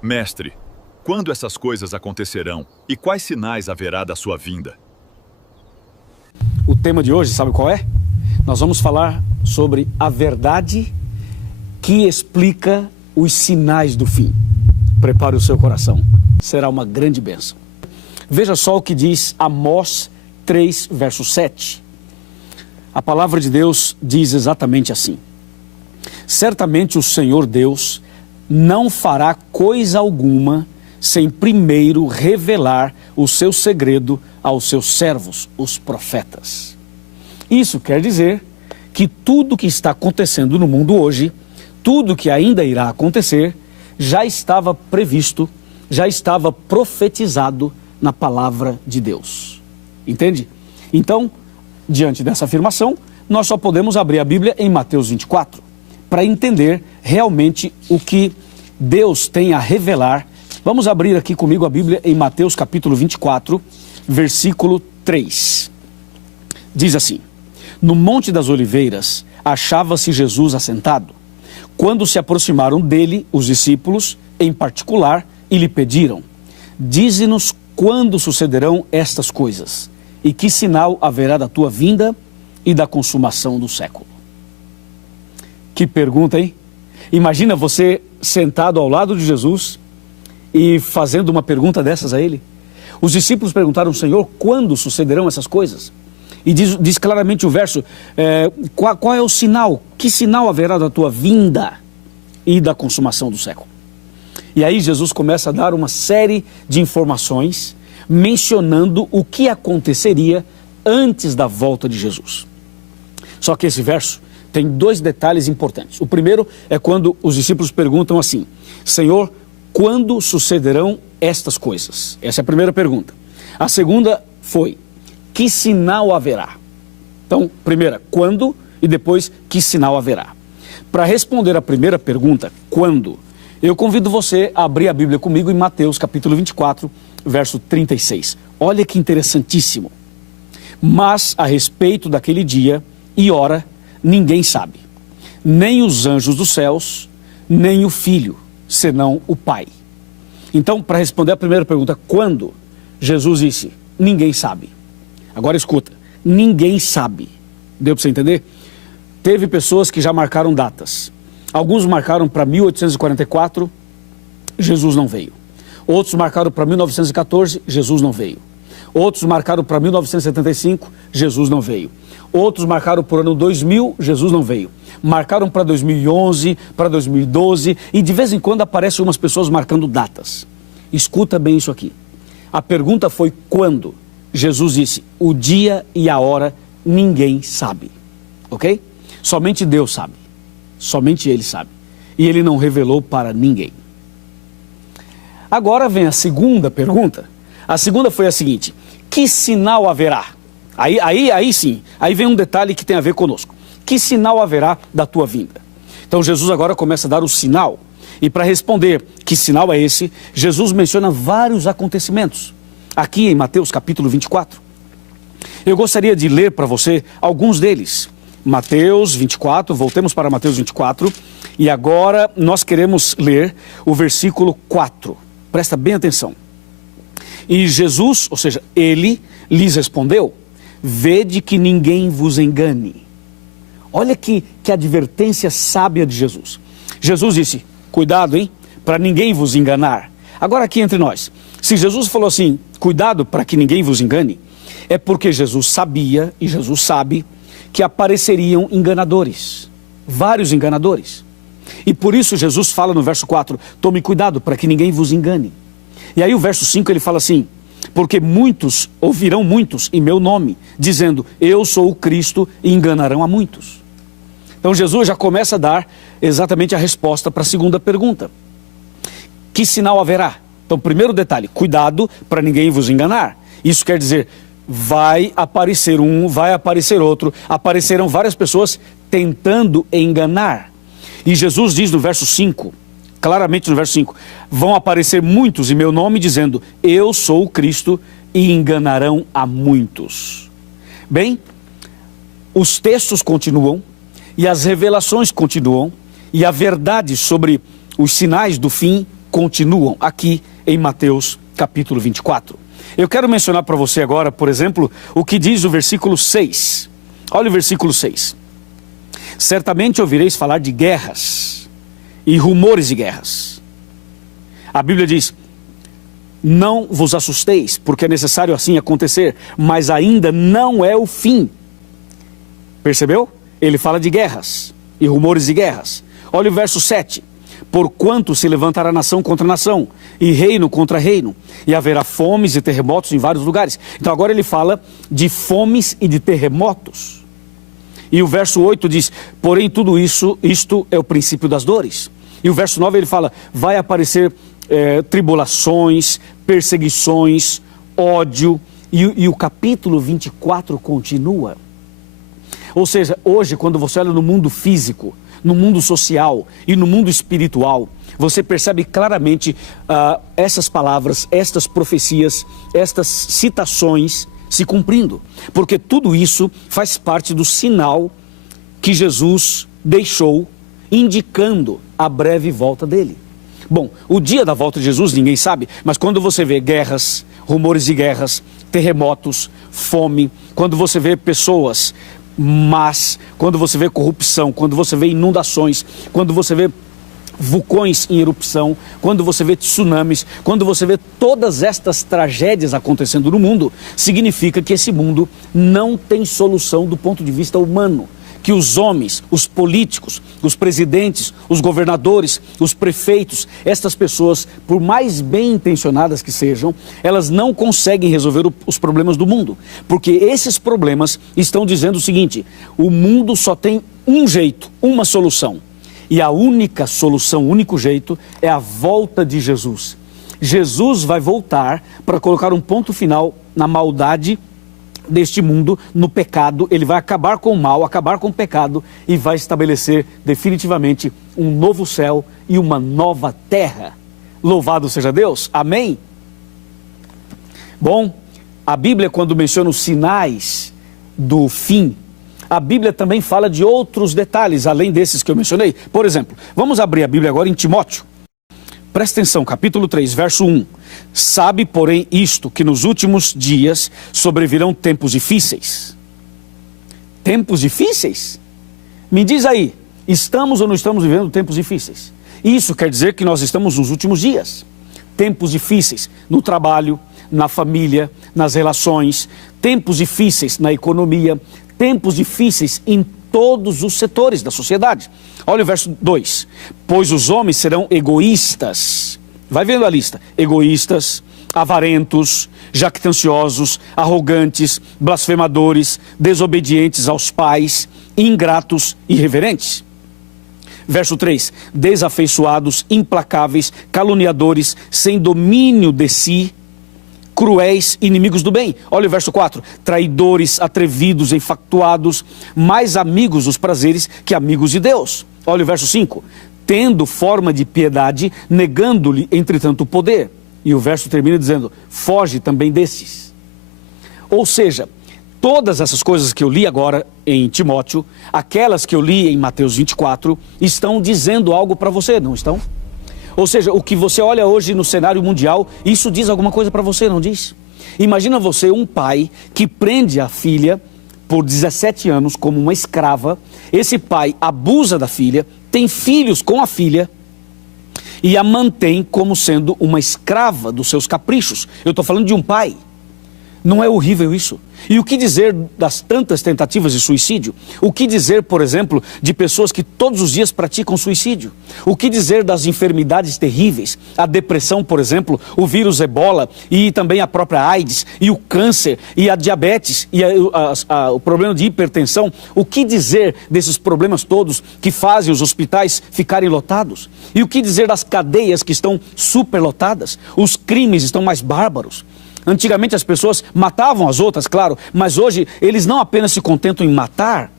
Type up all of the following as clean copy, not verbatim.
Mestre, quando essas coisas acontecerão e quais sinais haverá da sua vinda? O tema de hoje, sabe qual é? Nós vamos falar sobre a verdade que explica os sinais do fim. Prepare o seu coração, será uma grande bênção. Veja só o que diz Amós 3, verso 7. A palavra de Deus diz exatamente assim: certamente o Senhor Deus não fará coisa alguma sem primeiro revelar o seu segredo aos seus servos, os profetas. Isso quer dizer que tudo que está acontecendo no mundo hoje, tudo que ainda irá acontecer, já estava previsto, já estava profetizado na palavra de Deus. Entende? Então, diante dessa afirmação, nós só podemos abrir a Bíblia em Mateus 24 para entender realmente o que Deus tem a revelar. Vamos abrir aqui comigo a Bíblia em Mateus capítulo 24, versículo 3. Diz assim: no Monte das Oliveiras achava-se Jesus assentado. Quando se aproximaram dele os discípulos, em particular, e lhe pediram: dize-nos quando sucederão estas coisas, e que sinal haverá da tua vinda e da consumação do século. Que pergunta, hein? Imagina você sentado ao lado de Jesus e fazendo uma pergunta dessas a ele. Os discípulos perguntaram: Senhor, quando sucederão essas coisas? E diz claramente o verso, qual é o sinal? Que sinal haverá da tua vinda e da consumação do século? E aí Jesus começa a dar uma série de informações mencionando o que aconteceria antes da volta de Jesus. Só que esse verso tem dois detalhes importantes. O primeiro é quando os discípulos perguntam assim: Senhor, quando sucederão estas coisas? Essa é a primeira pergunta. A segunda foi: que sinal haverá? Então, primeira, quando, e depois, que sinal haverá? Para responder a primeira pergunta, quando, eu convido você a abrir a Bíblia comigo em Mateus capítulo 24, verso 36. Olha que interessantíssimo. Mas a respeito daquele dia e hora, ninguém sabe, nem os anjos dos céus, nem o Filho, senão o Pai. Então, para responder a primeira pergunta, quando, Jesus disse: ninguém sabe. Agora escuta, ninguém sabe. Deu para você entender? Teve pessoas que já marcaram datas. Alguns marcaram para 1844, Jesus não veio. Outros marcaram para 1914, Jesus não veio. Outros marcaram para 1975, Jesus não veio. Outros marcaram para o ano 2000, Jesus não veio. Marcaram para 2011, para 2012, e de vez em quando aparecem umas pessoas marcando datas. Escuta bem isso aqui. A pergunta foi quando. Jesus disse: o dia e a hora ninguém sabe. Ok? Somente Deus sabe. Somente Ele sabe. E Ele não revelou para ninguém. Agora vem a segunda pergunta. A segunda foi a seguinte: que sinal haverá? Aí sim, aí vem um detalhe que tem a ver conosco. Que sinal haverá da tua vinda? Então Jesus agora começa a dar o sinal. E para responder que sinal é esse, Jesus menciona vários acontecimentos. Aqui em Mateus capítulo 24. Eu gostaria de ler para você alguns deles. Mateus 24, voltemos para Mateus 24. E agora nós queremos ler o versículo 4. Presta bem atenção. E Jesus, ou seja, ele lhes respondeu: vede que ninguém vos engane. Olha que advertência sábia de Jesus. Jesus disse: cuidado, hein, para ninguém vos enganar. Agora aqui entre nós, se Jesus falou assim, cuidado para que ninguém vos engane, é porque Jesus sabia, e Jesus sabe, que apareceriam enganadores, vários enganadores. E por isso Jesus fala no verso 4, tome cuidado para que ninguém vos engane. E aí o verso 5 ele fala assim: porque muitos, ouvirão muitos em meu nome, dizendo, eu sou o Cristo, e enganarão a muitos. Então Jesus já começa a dar exatamente a resposta para a segunda pergunta. Que sinal haverá? Então, primeiro detalhe, cuidado para ninguém vos enganar. Isso quer dizer, vai aparecer um, vai aparecer outro, aparecerão várias pessoas tentando enganar. E Jesus diz no verso 5, claramente no verso 5, vão aparecer muitos em meu nome dizendo, eu sou o Cristo, e enganarão a muitos. Bem, os textos continuam, e as revelações continuam, e a verdade sobre os sinais do fim continuam aqui em Mateus capítulo 24. Eu quero mencionar para você agora, por exemplo, o que diz o versículo 6. Olha o versículo 6. Certamente ouvireis falar de guerras e rumores de guerras. A Bíblia diz: não vos assusteis, porque é necessário assim acontecer, mas ainda não é o fim. Percebeu? Ele fala de guerras e rumores de guerras. Olha o verso 7. Porquanto se levantará nação contra nação, e reino contra reino, e haverá fomes e terremotos em vários lugares. Então agora ele fala de fomes e de terremotos. E o verso 8 diz: porém tudo isso, isto é o princípio das dores. E o verso 9 ele fala: vai aparecer tribulações, perseguições, ódio. E o capítulo 24 continua. Ou seja, hoje quando você olha no mundo físico, no mundo social e no mundo espiritual, você percebe claramente essas palavras, estas profecias, estas citações se cumprindo. Porque tudo isso faz parte do sinal que Jesus deixou, indicando a breve volta dele. Bom, o dia da volta de Jesus ninguém sabe, mas quando você vê guerras, rumores de guerras, terremotos, fome, quando você vê pessoas más, quando você vê corrupção, quando você vê inundações, quando você vê vulcões em erupção, quando você vê tsunamis, quando você vê todas estas tragédias acontecendo no mundo, significa que esse mundo não tem solução do ponto de vista humano. Que os homens, os políticos, os presidentes, os governadores, os prefeitos, estas pessoas, por mais bem intencionadas que sejam, elas não conseguem resolver os problemas do mundo. Porque esses problemas estão dizendo o seguinte: o mundo só tem um jeito, uma solução. E a única solução, o único jeito é a volta de Jesus. Jesus vai voltar para colocar um ponto final na maldade deste mundo, no pecado. Ele vai acabar com o mal, acabar com o pecado e vai estabelecer definitivamente um novo céu e uma nova terra. Louvado seja Deus, amém? Bom, a Bíblia, quando menciona os sinais do fim, a Bíblia também fala de outros detalhes, além desses que eu mencionei. Por exemplo, vamos abrir a Bíblia agora em Timóteo. Presta atenção, capítulo 3, verso 1. Sabe, porém, isto, que nos últimos dias sobrevirão tempos difíceis. Tempos difíceis? Me diz aí, estamos ou não estamos vivendo tempos difíceis? Isso quer dizer que nós estamos nos últimos dias. Tempos difíceis no trabalho, na família, nas relações, tempos difíceis na economia, tempos difíceis em todos os setores da sociedade. Olha o verso 2. Pois os homens serão egoístas. Vai vendo a lista. Egoístas, avarentos, jactanciosos, arrogantes, blasfemadores, desobedientes aos pais, ingratos e irreverentes. Verso 3. Desafeiçoados, implacáveis, caluniadores, sem domínio de si, cruéis, inimigos do bem. Olha o verso 4. Traidores, atrevidos, infatuados, mais amigos dos prazeres que amigos de Deus. Olha o verso 5. Tendo forma de piedade, negando-lhe, entretanto, o poder. E o verso termina dizendo: foge também desses. Ou seja, todas essas coisas que eu li agora em Timóteo, aquelas que eu li em Mateus 24, estão dizendo algo para você, não estão? Ou seja, o que você olha hoje no cenário mundial, isso diz alguma coisa para você, não diz? Imagina você, um pai que prende a filha por 17 anos como uma escrava. Esse pai abusa da filha, tem filhos com a filha e a mantém como sendo uma escrava dos seus caprichos. Eu estou falando de um pai. Não é horrível isso? E o que dizer das tantas tentativas de suicídio? O que dizer, por exemplo, de pessoas que todos os dias praticam suicídio? O que dizer das enfermidades terríveis? A depressão, por exemplo, o vírus Ebola e também a própria AIDS e o câncer e a diabetes e o problema de hipertensão. O que dizer desses problemas todos que fazem os hospitais ficarem lotados? E o que dizer das cadeias que estão superlotadas? Os crimes estão mais bárbaros. Antigamente as pessoas matavam as outras, claro, mas hoje eles não apenas se contentam em matar,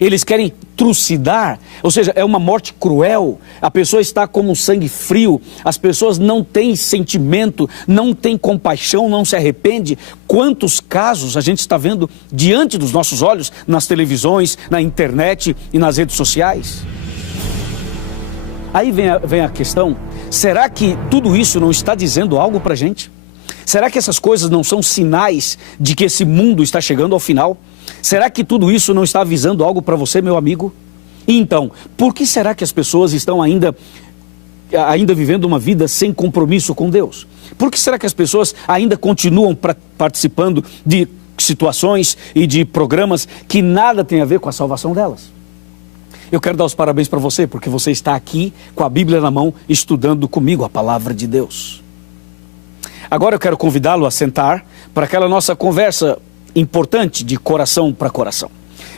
eles querem trucidar, ou seja, é uma morte cruel. A pessoa está como um sangue frio, as pessoas não têm sentimento, não têm compaixão, não se arrepende. Quantos casos a gente está vendo diante dos nossos olhos, nas televisões, na internet e nas redes sociais? Aí vem a questão, será que tudo isso não está dizendo algo para a gente? Será que essas coisas não são sinais de que esse mundo está chegando ao final? Será que tudo isso não está avisando algo para você, meu amigo? Então, por que será que as pessoas estão ainda vivendo uma vida sem compromisso com Deus? Por que será que as pessoas ainda continuam participando de situações e de programas que nada tem a ver com a salvação delas? Eu quero dar os parabéns para você, porque você está aqui com a Bíblia na mão, estudando comigo a palavra de Deus. Agora eu quero convidá-lo a sentar para aquela nossa conversa importante de coração para coração.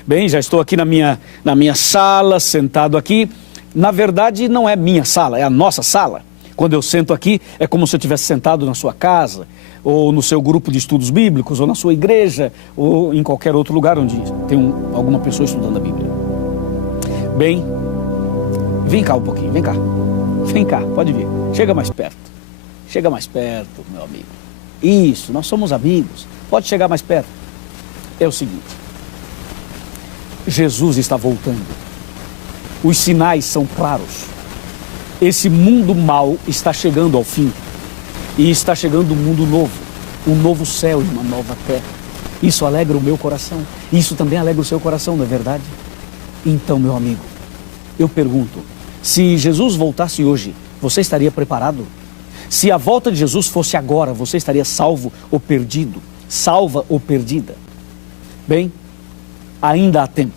Bem, já estou aqui na minha sala, sentado aqui. Na verdade, não é minha sala, é a nossa sala. Quando eu sento aqui, é como se eu estivesse sentado na sua casa, ou no seu grupo de estudos bíblicos, ou na sua igreja, ou em qualquer outro lugar onde tem alguma pessoa estudando a Bíblia. Bem, vem cá um pouquinho, vem cá. Vem cá, pode vir. Chega mais perto. Chega mais perto, meu amigo. Isso, nós somos amigos. Pode chegar mais perto. É o seguinte. Jesus está voltando. Os sinais são claros. Esse mundo mau está chegando ao fim. E está chegando um mundo novo. Um novo céu e uma nova terra. Isso alegra o meu coração. Isso também alegra o seu coração, não é verdade? Então, meu amigo, eu pergunto, se Jesus voltasse hoje, você estaria preparado? Se a volta de Jesus fosse agora, você estaria salvo ou perdido? Salva ou perdida? Bem, ainda há tempo.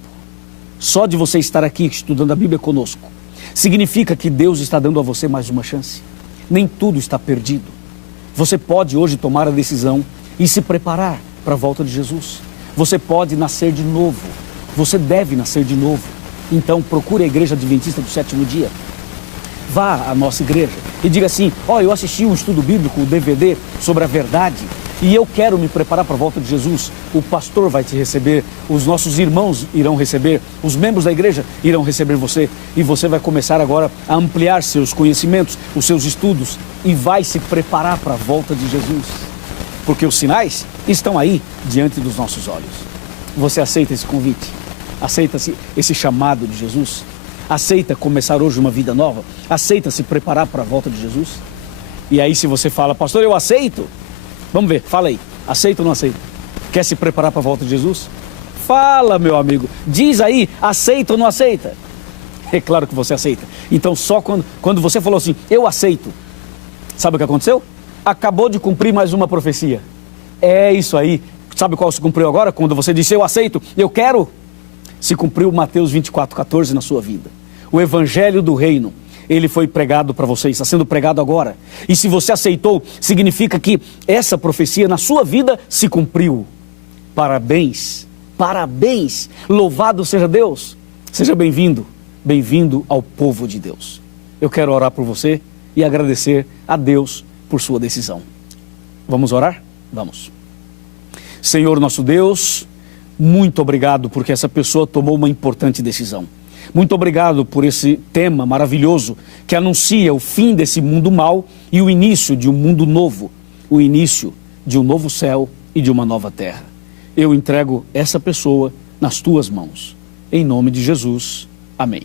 Só de você estar aqui estudando a Bíblia conosco, significa que Deus está dando a você mais uma chance. Nem tudo está perdido. Você pode hoje tomar a decisão e se preparar para a volta de Jesus. Você pode nascer de novo. Você deve nascer de novo. Então procure a Igreja Adventista do Sétimo Dia. Vá à nossa igreja e diga assim: eu assisti um estudo bíblico, um DVD sobre a verdade, e eu quero me preparar para a volta de Jesus. O pastor vai te receber, os nossos irmãos irão receber, os membros da igreja irão receber você, e você vai começar agora a ampliar seus conhecimentos, os seus estudos, e vai se preparar para a volta de Jesus. Porque os sinais estão aí diante dos nossos olhos. Você aceita esse convite? Aceita esse chamado de Jesus? Aceita começar hoje uma vida nova? Aceita se preparar para a volta de Jesus? E aí se você fala: pastor, eu aceito. Vamos ver, fala aí. Aceita ou não aceita? Quer se preparar para a volta de Jesus? Fala, meu amigo. Diz aí, aceita ou não aceita? É claro que você aceita. Então só quando você falou assim, eu aceito, sabe o que aconteceu? Acabou de cumprir mais uma profecia. É isso aí. Sabe qual se cumpriu agora? Quando você disse, eu aceito, eu quero. Se cumpriu Mateus 24:14 na sua vida. O Evangelho do Reino, ele foi pregado para você, está sendo pregado agora. E se você aceitou, significa que essa profecia na sua vida se cumpriu. Parabéns, parabéns, louvado seja Deus. Seja bem-vindo, bem-vindo ao povo de Deus. Eu quero orar por você e agradecer a Deus por sua decisão. Vamos orar? Vamos. Senhor nosso Deus, muito obrigado porque essa pessoa tomou uma importante decisão. Muito obrigado por esse tema maravilhoso que anuncia o fim desse mundo mau e o início de um mundo novo, o início de um novo céu e de uma nova terra. Eu entrego essa pessoa nas tuas mãos. Em nome de Jesus. Amém.